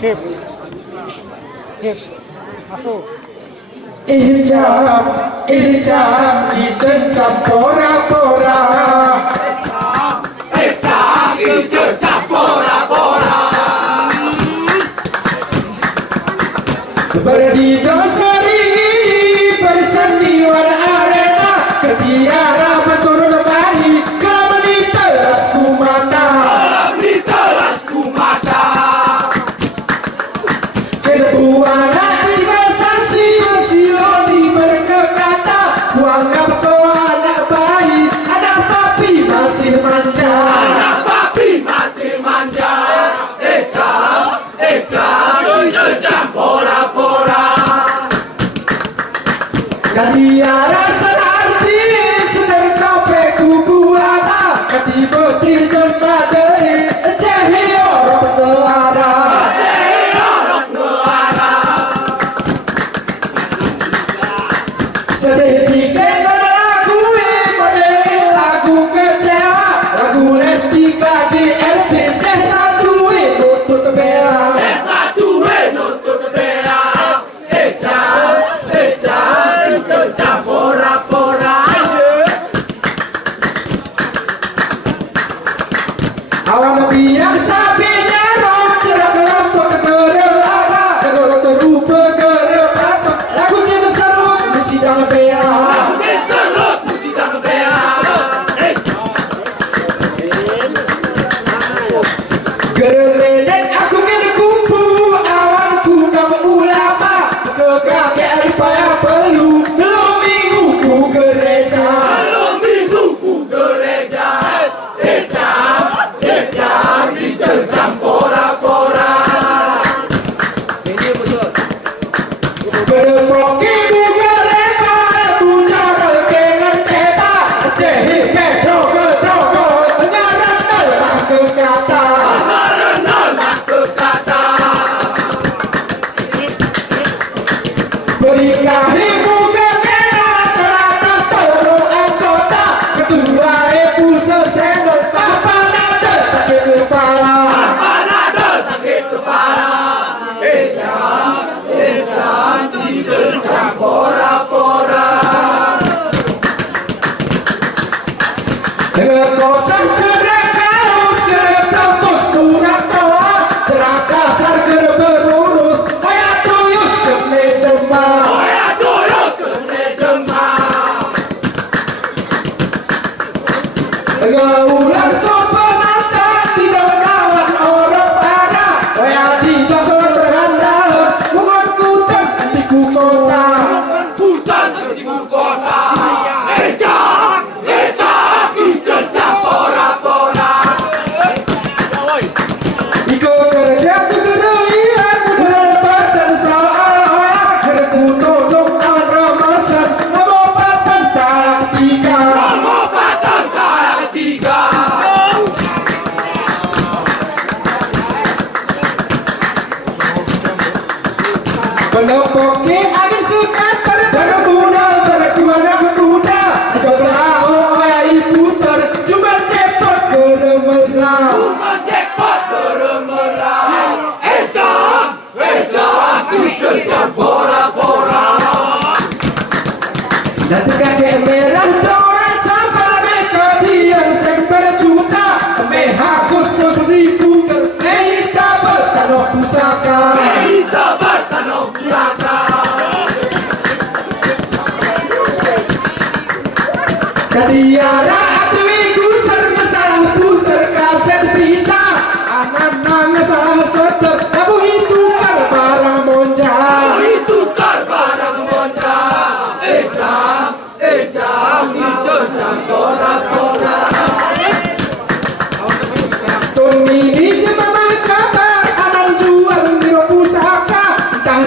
Skip. Skip. Masuk. Ijam, ijam, ijam, pora-pora. Ijam, pora-pora. Berdidosari bersandiwara arena, ketiara berturun bari, kelam di telasku mata. Kedebuana tiga saksi bersiloni berkekata, kuanggap kau anak baik, anak papi masih manja. Ejam, pora-pora. Katiara senarti sedar kope kubu apa, katiboti jembadai, cehi orang bertuara. Sedih bikin lagu lagu kecewa, lagu Lestika di RTC satu nutut bela. Ejam, pora-pora. Awan biang sapinya roh cerah kelompok kerelara, terupa kerepatok, lagu cinta serut musidang bela. Gereleden aku kena kupu, awanku nama ulama, kegage aripaya perlu, belum minggu ku gereja. Ejam, pora-pora. Berpoki buka lepa, bucara kengan teta, cehi pedogel, ngaran dalam kekata. Berikahi buka kena, terata toro anggota, ketua pusat sengot, apa nada sakit kepala. Ejam, pora-pora. Ngekosan cerah kaos, keretos kurang toa, cerah kasar berurus, kaya tuyus ke mejema. Ngeulang sopenata, tidak kawan orang pada, kaya tidak soal terhandal, bukan kutan antiku kota. Ejam, pora-pora. Iko kerja tu keruian, berpatan soal, kerkuto dong ramasan, ngobatan talak tiga. Penopoknya angin sukan berguna, berkuana berguna, coba oya ibu cuma cepot geremerah. Ejam, pora-pora. Nanti kakek merah dora sampai kedian semper juta, mehakus kosipu tabel tanah pusaka. Ketiara atui gusar salah puter kaset pita, anak-anak salah seter, kamu itu barang monja. Ejam, pora-pora. Tuni di jemama kabar, anak jual di pusaka, entah